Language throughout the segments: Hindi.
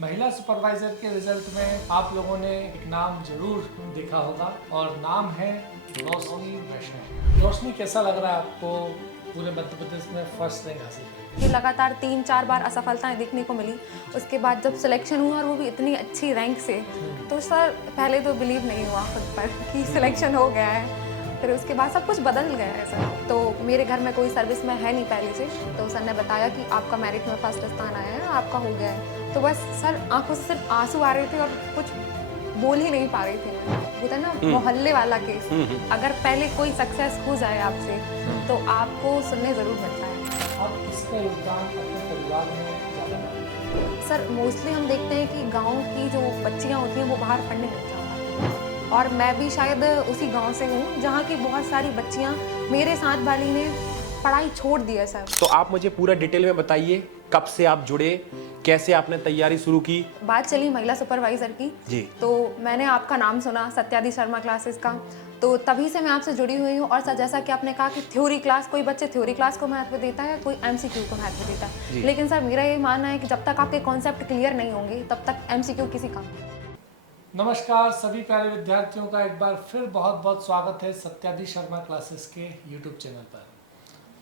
महिला सुपरवाइजर के रिजल्ट में आप लोगों ने एक नाम जरूर देखा होगा और नाम है रोशनी वैष्णव। रोशनी, कैसा लग रहा है आपको पूरे मध्य प्रदेश में फर्स्ट रैंक हासिल करके? ये लगातार 3-4 बार असफलताएं देखने को मिली। उसके बाद जब सिलेक्शन हुआ और वो भी इतनी अच्छी रैंक से, तो सर पहले तो बिलीव नहीं हुआ खुद पर कि सिलेक्शन हो गया है। फिर उसके बाद सब कुछ बदल गया है सर। तो मेरे घर में कोई सर्विस में है नहीं पहले से, तो सर ने बताया कि आपका मेरिट में फर्स्ट स्थान आया है, आपका हो गया है। तो बस सर आंखों से सिर्फ आंसू आ रहे थे और कुछ बोल ही नहीं पा रही थी मैं। होता है ना मोहल्ले वाला केस, अगर पहले कोई सक्सेस हो जाए आपसे तो आपको सुनने ज़रूर मिलता है। आप किसका योगदान अपने परिवार में ज़्यादा मानते हैं? सर मोस्टली हम देखते हैं कि गांव की जो बच्चियां होती हैं वो बाहर पढ़ने नहीं जा पाती, और मैं भी शायद उसी गांव से हूँ जहाँ की बहुत सारी बच्चियां मेरे साथ वाली ने पढ़ाई छोड़ दी है सर। तो आप मुझे पूरा डिटेल में बताइए, कब से आप जुड़े, कैसे आपने तैयारी शुरू की? बात चली महिला सुपरवाइजर की जी। तो मैंने आपका नाम सुना सत्यादी शर्मा क्लासेस का, तो तभी से मैं आपसे जुड़ी हुई हूँ। और सर जैसा कि आपने कहा कि थ्योरी क्लास, कोई बच्चे थ्योरी क्लास को महत्व देता है, कोई एमसीक्यू को महत्व देता है, लेकिन सर मेरा ये मानना है कि जब तक आपके कॉन्सेप्ट क्लियर नहीं होंगे तब तक एमसीक्यू किसी काम नहीं। नमस्कार सभी प्यारे विद्यार्थियों का एक बार फिर बहुत बहुत स्वागत है सत्यादी शर्मा क्लासेस के यूट्यूब चैनल पर।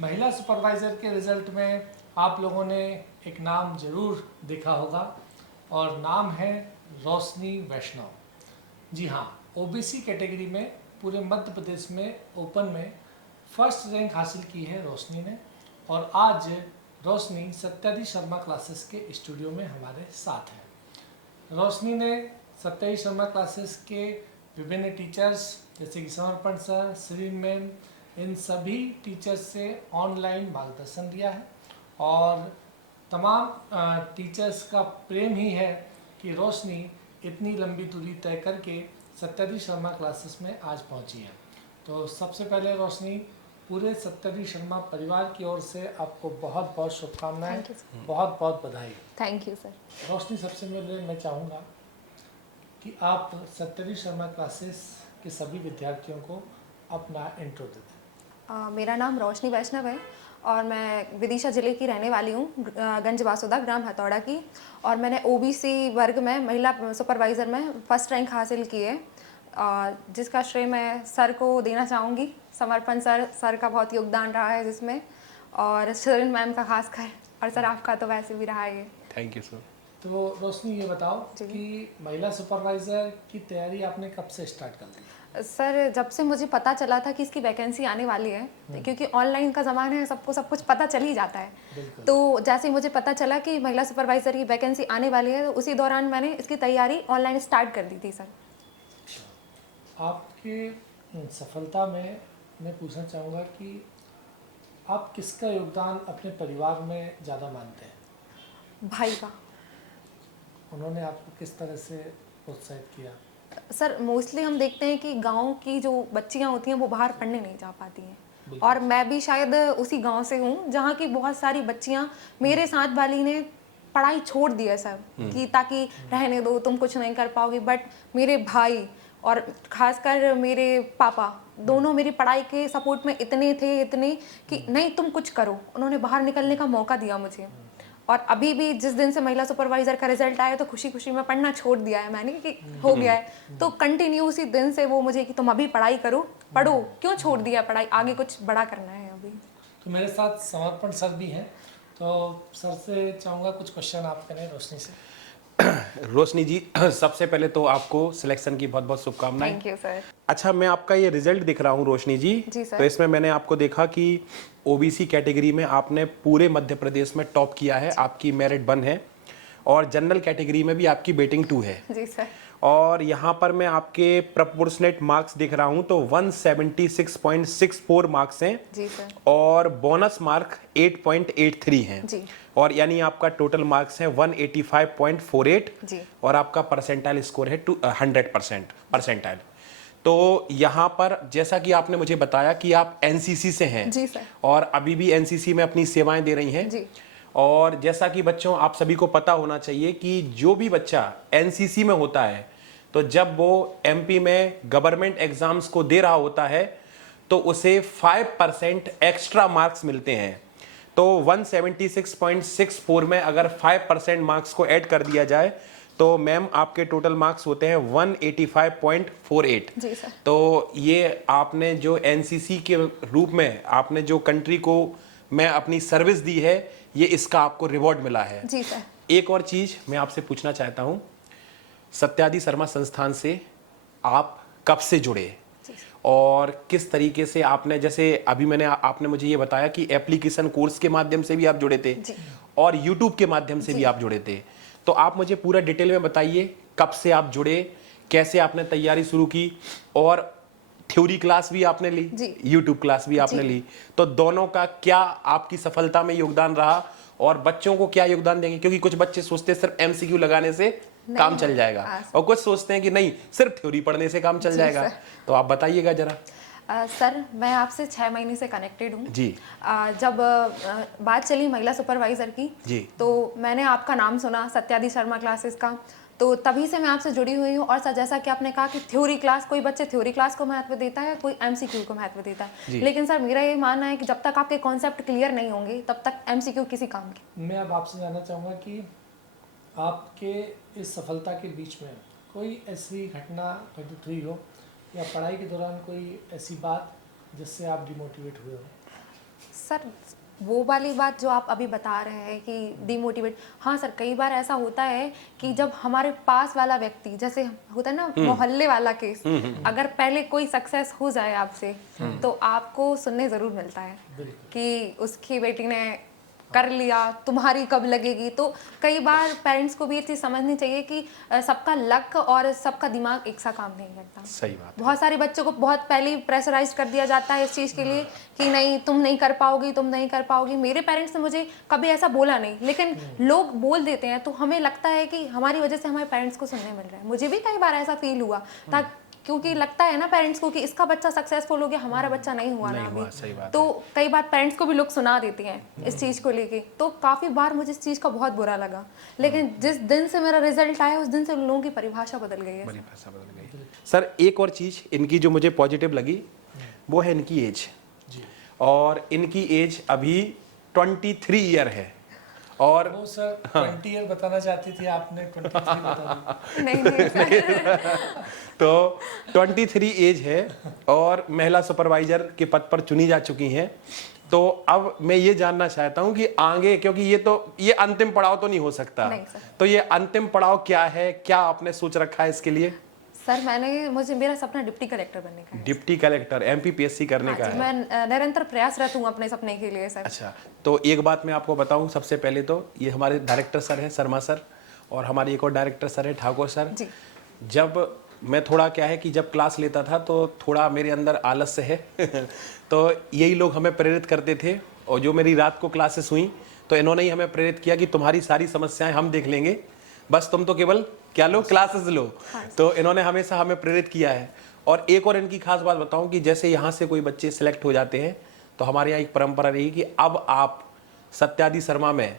महिला सुपरवाइज़र के रिज़ल्ट में आप लोगों ने एक नाम ज़रूर देखा होगा और नाम है रोशनी वैष्णव। जी हाँ, ओबीसी कैटेगरी में पूरे मध्य प्रदेश में ओपन में फर्स्ट रैंक हासिल की है रोशनी ने। और आज रोशनी सत्यादी शर्मा क्लासेस के स्टूडियो में हमारे साथ है। रोशनी ने सत्यादी शर्मा क्लासेस के विभिन्न टीचर्स जैसे कि समर्पण सर, श्री मैम, इन सभी टीचर्स से ऑनलाइन मार्गदर्शन लिया है और तमाम टीचर्स का प्रेम ही है कि रोशनी इतनी लंबी दूरी तय करके सत्यादी शर्मा क्लासेस में आज पहुंची है। तो सबसे पहले रोशनी, पूरे सत्यादी शर्मा परिवार की ओर से आपको बहुत बहुत शुभकामनाएं, बहुत बहुत बधाई। Thank you sir. रोशनी, सबसे पहले मैं चाहूँगा कि आप सत्यादी शर्मा क्लासेस के सभी विद्यार्थियों को अपना इंट्रो दे दें। मेरा नाम रोशनी वैष्णव है और मैं विदिशा ज़िले की रहने वाली हूँ, गंज बासुदा, ग्राम हथौड़ा की। और मैंने ओबीसी वर्ग में महिला सुपरवाइज़र में फर्स्ट रैंक हासिल की है, जिसका श्रेय मैं सर को देना चाहूँगी। समर्पण सर का बहुत योगदान रहा है जिसमें, और शरण मैम का खासकर, और सर आपका तो वैसे भी रहा है। Thank you sir. तो रोशनी, ये बताओ कि महिला सुपरवाइज़र की तैयारी आपने कब से स्टार्ट कर दी? सर जब से मुझे पता चला था कि इसकी वैकेंसी आने वाली है, क्योंकि ऑनलाइन का ज़माना है, सबको सब कुछ पता चल ही जाता है। तो जैसे ही मुझे पता चला कि महिला सुपरवाइज़र की वैकेंसी आने वाली है, तो उसी दौरान मैंने इसकी तैयारी ऑनलाइन स्टार्ट कर दी थी सर। आपके सफलता में मैं पूछना चाहूँगा कि आप किसका योगदान अपने परिवार में ज़्यादा मानते हैं? भाई का। उन्होंने आपको किस तरह से प्रोत्साहित किया? सर मोस्टली हम देखते हैं कि गांव की जो बच्चियां होती हैं वो बाहर पढ़ने नहीं जा पाती हैं, और मैं भी शायद उसी गांव से हूँ जहाँ की बहुत सारी बच्चियां मेरे साथ वाली ने पढ़ाई छोड़ दी है सर, कि ताकि रहने दो, तुम कुछ नहीं कर पाओगे। बट मेरे भाई और खासकर मेरे पापा दोनों मेरी पढ़ाई के सपोर्ट में इतने कि नहीं तुम कुछ करो। उन्होंने बाहर निकलने का मौका दिया मुझे। और अभी भी जिस दिन से महिला सुपरवाइज़र का रिजल्ट आया तो खुशी खुशी में पढ़ना छोड़ दिया है मैंने कि हो गया है। तो कंटिन्यू उसी दिन से वो मुझे कि तुम अभी पढ़ाई करो, पढ़ो, क्यों छोड़ दिया पढ़ाई, आगे कुछ बड़ा करना है अभी। तो मेरे साथ समर्पण सर भी हैं, तो सर से चाहूँगा कुछ क्वेश्चन आप करें रोशनी से। रोशनी जी, सबसे पहले तो आपको सिलेक्शन की बहुत बहुत शुभकामनाएं। Thank you sir. अच्छा, मैं आपका ये रिजल्ट दिख रहा हूँ रोशनी जी। जी सर। तो इसमें मैंने आपको देखा कि ओबीसी कैटेगरी में आपने पूरे मध्य प्रदेश में टॉप किया है, आपकी मेरिट 1 है, और जनरल कैटेगरी में भी आपकी बेटिंग 2 है। जी सर। और यहाँ पर मैं आपके प्रपोर्शनेट मार्क्स दिख रहा हूँ तो 176.64 मार्क्स हैं। जी सर। और बोनस मार्क 8.83 हैं जी। और यानी आपका टोटल मार्क्स है 185.48 जी। और आपका परसेंटाइल स्कोर है 100% परसेंटाइल। तो यहाँ पर जैसा कि आपने मुझे बताया कि आप एनसीसी से हैं। जी सर। और अभी भी एनसीसी में अपनी सेवाएं दे रही हैं। जी। और जैसा कि बच्चों आप सभी को पता होना चाहिए कि जो भी बच्चा एनसीसी में होता है तो जब वो एमपी में गवर्नमेंट एग्जाम्स को दे रहा होता है तो उसे 5% एक्स्ट्रा मार्क्स मिलते हैं। तो 176.64 में अगर 5% मार्क्स को ऐड कर दिया जाए तो मैम आपके टोटल मार्क्स होते हैं 185.48। जी सर। तो ये आपने जो एनसीसी के रूप में आपने जो कंट्री को मैं अपनी सर्विस दी है, ये इसका आपको रिवॉर्ड मिला है। जी सर। एक और चीज मैं आपसे पूछना चाहता हूं, सत्यादि शर्मा संस्थान से आप कब से जुड़े और किस तरीके से आपने, जैसे अभी मैंने आपने मुझे ये बताया कि एप्लीकेशन कोर्स के माध्यम से भी आप जुड़े थे और यूट्यूब के माध्यम से भी आप जुड़े थे, तो आप मुझे पूरा डिटेल में बताइए कब से आप जुड़े, कैसे आपने तैयारी शुरू की और थ्योरी क्लास भी आपने ली, यूट्यूब क्लास भी आपने ली, तो दोनों का क्या आपकी सफलता में योगदान रहा और बच्चों को क्या योगदान देंगे? क्योंकि कुछ बच्चे सोचते हैं सिर्फ एमसीक्यू लगाने से काम चल जाएगा और कुछ सोचते हैं कि नहीं सिर्फ थ्योरी पढ़ने से काम चल जाएगा, तो आप बताइएगा जरा। सर मैं आपसे 6 महीने से कनेक्टेड हूँ जी। जब बात चली महिला सुपरवाइजर की जी। तो मैंने आपका नाम सुना सत्यादि शर्मा क्लासेस का, तो तभी से मैं आपसे जुड़ी हुई हूँ। और सर जैसा कि आपने कहा कि थ्योरी क्लास, कोई बच्चे थ्योरी क्लास को महत्व देता है, कोई एमसीक्यू को महत्व देता है, लेकिन सर मेरा ये मानना है कि जब तक आपके कॉन्सेप्ट क्लियर नहीं होंगे तब तक एमसीक्यू किसी काम के। मैं अब आपसे जानना चाहूँगा कि आपके इस सफलता के बीच में कोई ऐसी घटना घटित हुई हो या पढ़ाई के दौरान कोई ऐसी बात जिससे आप डिमोटिवेट हुए हो? सर वो वाली बात जो आप अभी बता रहे हैं कि डिमोटिवेट, हाँ सर कई बार ऐसा होता है कि जब हमारे पास वाला व्यक्ति, जैसे होता है ना मोहल्ले वाला केस, अगर पहले कोई सक्सेस हो जाए आपसे तो आपको सुनने जरूर मिलता है कि उसकी बेटी ने कर लिया, तुम्हारी कब लगेगी। तो कई बार पेरेंट्स को भी ये चीज़ समझनी चाहिए कि सबका लक और सबका दिमाग एक सा काम नहीं करता। सही बात। बहुत सारे बच्चों को बहुत पहले ही प्रेशराइज कर दिया जाता है इस चीज़ के लिए कि नहीं तुम नहीं कर पाओगी, तुम नहीं कर पाओगी। मेरे पेरेंट्स ने मुझे कभी ऐसा बोला नहीं, लेकिन लोग बोल देते हैं तो हमें लगता है कि हमारी वजह से हमारे पेरेंट्स को सुनने मिल रहा है। मुझे भी कई बार ऐसा फील हुआ था, क्योंकि लगता है ना पेरेंट्स को कि इसका बच्चा सक्सेसफुल हो गया, हमारा बच्चा नहीं हुआ ना अभी। तो कई बार पेरेंट्स को भी लोग सुना देते हैं इस चीज़ को लेके, तो काफ़ी बार मुझे इस चीज़ का बहुत बुरा लगा। लेकिन जिस दिन से मेरा रिजल्ट आया उस दिन से उन लोगों की परिभाषा बदल गई है। परिभाषा बदल गई। सर एक और चीज़ इनकी जो मुझे पॉजिटिव लगी वो है इनकी एज, और इनकी एज अभी 23 ईयर है। और वो सर 20 ईयर बताना चाहती थी, आपने 23 बता दिया। नहीं सर। तो 23 एज है और महिला सुपरवाइजर के पद पर चुनी जा चुकी हैं। तो अब मैं ये जानना चाहता हूँ कि आगे, क्योंकि ये अंतिम पड़ाव तो नहीं हो सकता, तो ये अंतिम पड़ाव क्या है, क्या आपने सोच रखा है इसके लिए? सर मेरा सपना डिप्टी कलेक्टर बनने का है। डिप्टी कलेक्टर एमपीपीएससी करने का है। मैं निरंतर प्रयासरत हूँ अपने सपने के लिए सर। अच्छा, तो एक बात मैं आपको बताऊं, सबसे पहले तो ये हमारे डायरेक्टर सर हैं शर्मा सर, और हमारे एक और डायरेक्टर सर है ठाकुर सर जी। जब मैं थोड़ा क्या है कि जब क्लास लेता था तो थोड़ा मेरे अंदर आलस्य है तो यही लोग हमें प्रेरित करते थे, और जो मेरी रात को क्लासेस हुई तो इन्होंने ही हमें प्रेरित किया कि तुम्हारी सारी समस्याएं हम देख लेंगे, बस तुम तो केवल क्या लो, क्लासेस लो। तो इन्होंने हमेशा हमें प्रेरित किया है। और एक और इनकी खास बात बताऊं कि जैसे यहाँ से कोई बच्चे सिलेक्ट हो जाते हैं तो हमारे यहाँ एक परंपरा रही कि अब आप सत्यादि शर्मा में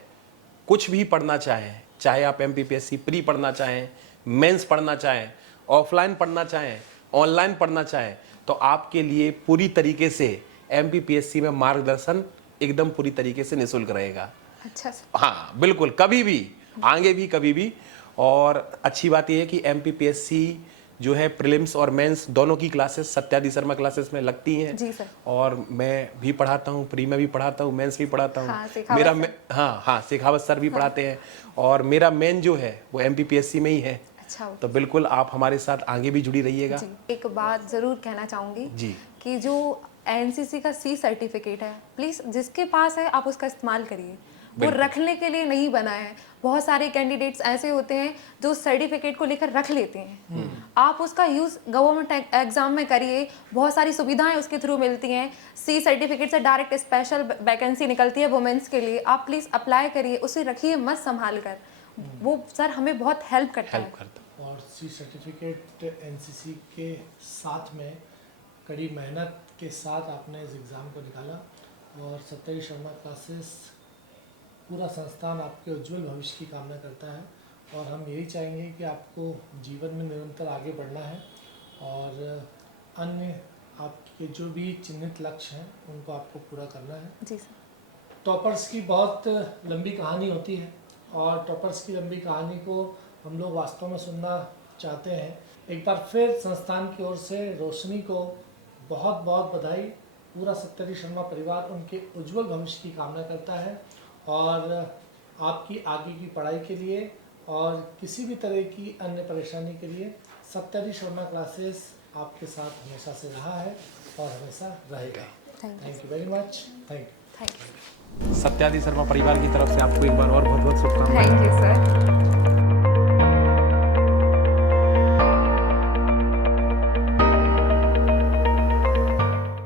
कुछ भी पढ़ना चाहें, चाहे आप एमपीपीएससी प्री पढ़ना चाहें, मेंस पढ़ना चाहें, ऑफलाइन पढ़ना चाहें, ऑनलाइन पढ़ना चाहें, तो आपके लिए पूरी तरीके से एमपीपीएससी में मार्गदर्शन एकदम पूरी तरीके से निःशुल्क रहेगा। अच्छा सर। हाँ बिल्कुल, कभी भी आगे भी कभी भी। और अच्छी बात यह है कि एमपीपीएससी जो है प्रीलिम्स और मेंस दोनों की क्लासेस सत्यादि शर्मा क्लासेस में लगती हैं। जी सर। और मैं भी पढ़ाता हूँ, प्री में भी पढ़ाता हूँ, मेंस भी पढ़ाता हूँ। हाँ, शेखावत सर भी पढ़ाते हैं, और मेरा मेन जो है वो एमपीपीएससी में ही है। अच्छा, तो बिल्कुल आप हमारे साथ आगे भी जुड़ी रहिएगा। एक बात जरूर कहना चाहूंगी जी कि जो एनसीसी का सी सर्टिफिकेट है, प्लीज जिसके पास है आप उसका इस्तेमाल करिए, वो रखने के लिए नहीं बना है। बहुत सारे कैंडिडेट्स ऐसे होते हैं जो सर्टिफिकेट को लेकर रख लेते हैं, आप उसका यूज गवर्नमेंट एग्जाम में करिए, बहुत सारी सुविधाएं उसके थ्रू मिलती हैं। सी सर्टिफिकेट से डायरेक्ट स्पेशल वैकेंसी निकलती है वुमेन्स के लिए, आप प्लीज अप्लाई करिए, उसे रखिए मत संभाल कर, वो सर हमें बहुत हेल्प करता है। और सी सर्टिफिकेट एनसीसी के साथ में कड़ी मेहनत के साथ आपने इस एग्ज़ाम को निकाला, और सत्यादि शर्मा क्लासेस पूरा संस्थान आपके उज्जवल भविष्य की कामना करता है। और हम यही चाहेंगे कि आपको जीवन में निरंतर आगे बढ़ना है, और अन्य आपके जो भी चिन्हित लक्ष्य हैं उनको आपको पूरा करना है। जी सर। टॉपर्स की बहुत लंबी कहानी होती है और टॉपर्स की लंबी कहानी को हम लोग वास्तव में सुनना चाहते हैं। एक बार फिर संस्थान की ओर से रोशनी को बहुत बहुत बधाई। पूरा सत्याधीश शर्मा परिवार उनके उज्जवल भविष्य की कामना करता है और आपकी आगे की पढ़ाई के लिए और किसी भी तरह की अन्य परेशानी के लिए सत्याधीश शर्मा क्लासेस आपके साथ हमेशा से रहा है और हमेशा रहेगा। Thank you very much. Thank you. Satyadhish Sharma परिवार की तरफ से आपको एक बार और बहुत बहुत शुभकामनाएं। Thank you sir.